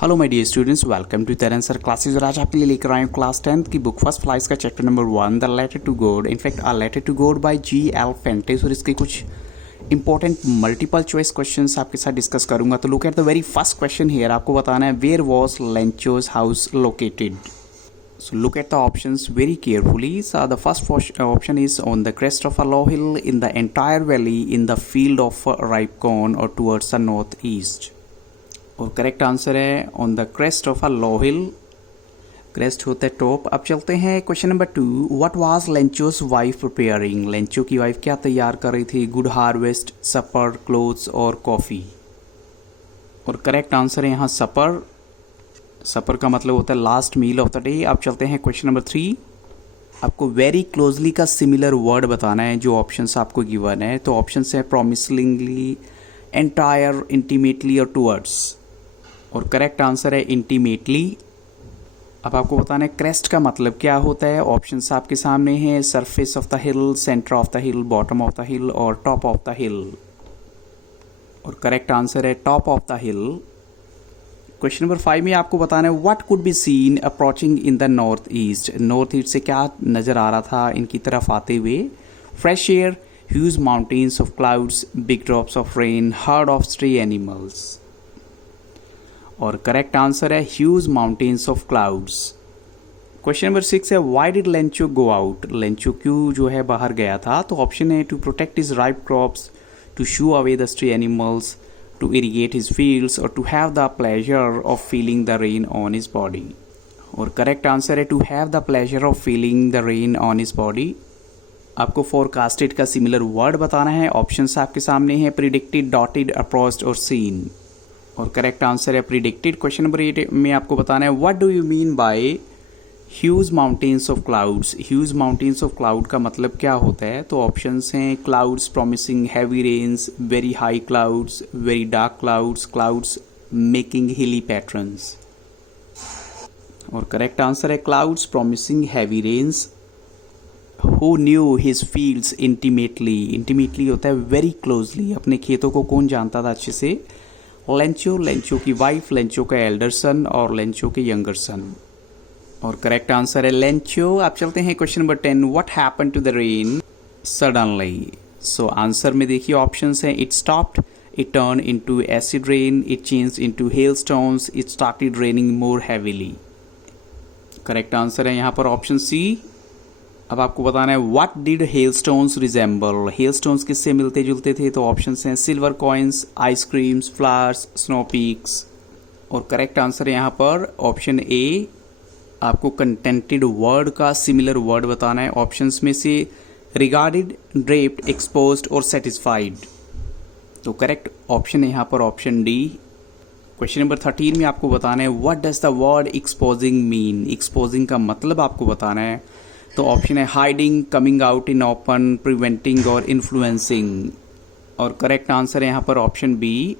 Hello my dear students, welcome to Teran sir classes. और आज आपके लिए लेकर आए क्लास 10th की बुक फर्स्ट फ्लाइज का chapter number 1 the letter to God. In fact a letter to God by G.L. Fuentes. और इसके कुछ इंपॉर्टेंट मल्टीपल चॉइस क्वेश्चंस आपके साथ डिस्कस करूंगा। तो look at the very first question here. आपको बताना है where was Lencho's house located. So look at the options very carefully. So the first option is on the crest of a low hill, in the entire valley, in the field of ripe corn, or towards the northeast. और correct answer है on the crest of a low hill. Crest होता है top. अब चलते हैं question number 2। What was Lencho's wife preparing. Lencho की wife क्या तैयार कर रही थी। गुड हार्वेस्ट, सपर, क्लोथ्स और कॉफ़ी। और करेक्ट आंसर है यहाँ सपर। सपर का मतलब होता है last meal of the day. अब चलते हैं क्वेश्चन नंबर 3। आपको वेरी क्लोजली का सिमिलर वर्ड बताना है जो ऑप्शंस आपको गिवन है। तो ऑप्शंस है प्रॉमिसिंगली, एंटायर, इंटीमेटली और टूवर्ड्स। और करेक्ट आंसर है इंटीमेटली। अब आपको बताना है क्रेस्ट का मतलब क्या होता है। ऑप्शंस आपके सामने हैं surface of the hill, centre of the hill, bottom of the हिल और टॉप ऑफ द हिल। और करेक्ट आंसर है top of the hill. Question number 5 में आपको बताना है what could be seen approaching in the north east. North east से क्या नजर आ रहा था इनकी तरफ आते हुए। Fresh air, huge mountains of clouds, big drops of rain, herd of stray animals. और करेक्ट आंसर है huge mountains of clouds. Question number 6 है why did Lencho go out. Lencho क्यों जो है बाहर गया था। तो ऑप्शन है to protect his ripe crops, to shoo away the stray animals, to irrigate his fields और to have the pleasure of feeling the rain on his body. और करेक्ट आंसर है to have the pleasure of feeling the rain on his body. आपको forecasted का similar word बताना है। Options आपके सामने हैं प्रिडिक्टेड, डॉटेड, अप्रोच्ड और सीन। और करेक्ट आंसर है प्रिडिक्टेड। क्वेश्चन नंबर 8 में आपको बताना है what do you mean by huge mountains of clouds. Huge mountains of cloud का मतलब क्या होता है। तो ऑप्शंस हैं clouds promising heavy rains, very high clouds, very dark clouds, clouds making hilly patterns. और करेक्ट आंसर है clouds promising heavy rains. Who knew his fields intimately. Intimately होता है वेरी क्लोजली। अपने खेतों को कौन जानता था अच्छे से। लेंचो, लेंचो की वाइफ, लेंचो का एल्डर सन और लेंचो के यंगर सन। और करेक्ट आंसर है लेंचो। आप चलते हैं question number 10। What happened to the rain suddenly. So answer में देखिए ऑप्शंस हैं it stopped, it turn into acid rain, it changed into hailstones, it started raining more heavily. Correct answer है यहाँ पर ऑप्शन सी। अब आपको बताना है what did hailstones resemble. Hailstones किससे मिलते जुलते थे। तो ऑप्शंस हैं silver coins, ice creams, flowers, snow peaks. और करेक्ट आंसर है यहाँ पर ऑप्शन ए। आपको कंटेंटेड वर्ड का सिमिलर वर्ड बताना है। ऑप्शंस में से रिगार्डेड, ड्रेप्ड, एक्सपोज्ड और सेटिस्फाइड। तो करेक्ट ऑप्शन है यहाँ पर ऑप्शन डी। क्वेश्चन नंबर 13 में आपको बताना है what does the word exposing mean. Exposing का मतलब आपको बताना है। तो ऑप्शन है hiding, coming out in open, preventing और इन्फ्लुएंसिंग। और करेक्ट आंसर है यहाँ पर ऑप्शन बी।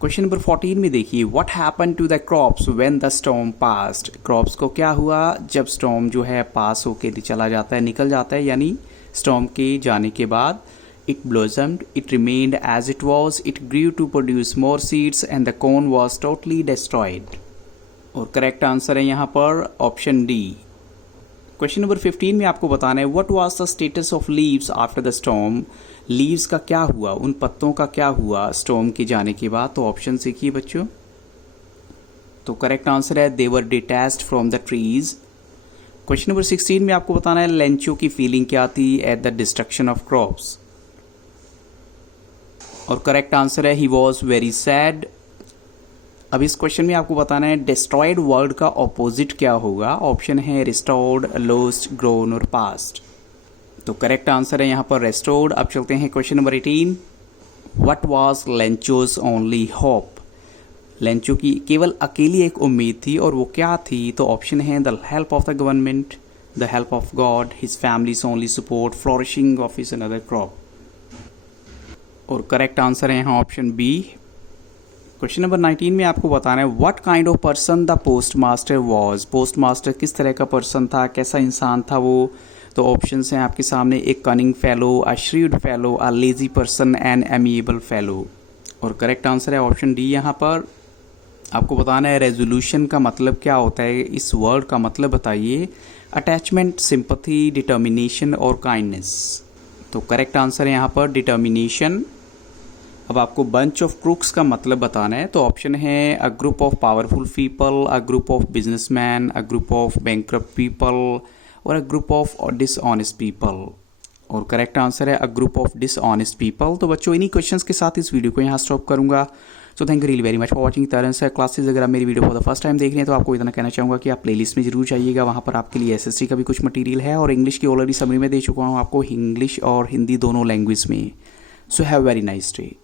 क्वेश्चन नंबर 14 में देखिए what happen to the crops when the storm passed. Crops को क्या हुआ जब स्टॉर्म जो है पास होके चला जाता है, निकल जाता है, यानी स्टॉर्म के जाने के बाद। It blossomed, it remained as it was, it grew to produce more seeds and the corn was totally destroyed. और करेक्ट आंसर है यहाँ पर ऑप्शन डी। क्वेश्चन नंबर 15 में आपको बताना है what was the status of leaves after the storm. Leaves का क्या हुआ, उन पत्तों का क्या हुआ स्टॉर्म के जाने के बाद। तो ऑप्शन देखिए बच्चों। तो करेक्ट आंसर है they were detached from the trees. Question number 16 में आपको बताना है लेंचो की फीलिंग क्या थी at the destruction of crops. और करेक्ट आंसर है ही वॉज वेरी सैड। अब इस क्वेश्चन में आपको बताना है डिस्ट्रॉयड वर्ड का ऑपोजिट क्या होगा। ऑप्शन है रिस्टोर्ड, लॉस्ट, ग्रोन और पास्ट। तो करेक्ट आंसर है यहाँ पर रेस्टोर्ड। अब चलते हैं question number 18। What was Lencho's only hope. Lencho की केवल अकेली एक उम्मीद थी और वो क्या थी। तो ऑप्शन है the help of the government, the help of God, his families only support, flourishing of his another crop. और करेक्ट आंसर है यहाँ ऑप्शन बी। क्वेश्चन नंबर 19 में आपको बताना है what kind of person the post master was. Post master किस तरह का पर्सन था, कैसा इंसान था वो। तो ऑप्शंस हैं आपके सामने एक cunning fellow, a shrewd fellow, a lazy person and amiable fellow. और करेक्ट आंसर है ऑप्शन डी यहाँ पर। आपको बताना है रेजोल्यूशन का मतलब क्या होता है, इस वर्ड का मतलब बताइए। अटैचमेंट, सिंपथी, डिटर्मिनेशन और काइंडनेस। तो करेक्ट आंसर है यहाँ पर डिटर्मिनेशन। अब आपको बंच ऑफ क्रूक्स का मतलब बताना है, तो ऑप्शन है a group of powerful people, a group of businessman, a group of bankrupt people और a group of dishonest people. और करेक्ट आंसर है a group of dishonest people. तो बच्चों इन्हीं क्वेश्चंस के साथ इस वीडियो को यहाँ स्टॉप करूँगा। So thank you really very much for watching Taran sir classes. अगर आप मेरी video for the first time देख रहे हैं तो आपको इतना कहना चाहूँगा कि आप प्लेलिस्ट में जरूर जाइएगा, वहाँ पर आपके लिए एसएसटी का भी कुछ मटेरियल है और इंग्लिश की ऑलरेडी समरी में दे चुका हूँ आपको, इंग्लिश और हिंदी दोनों लैंग्वेज में। So have very nice day.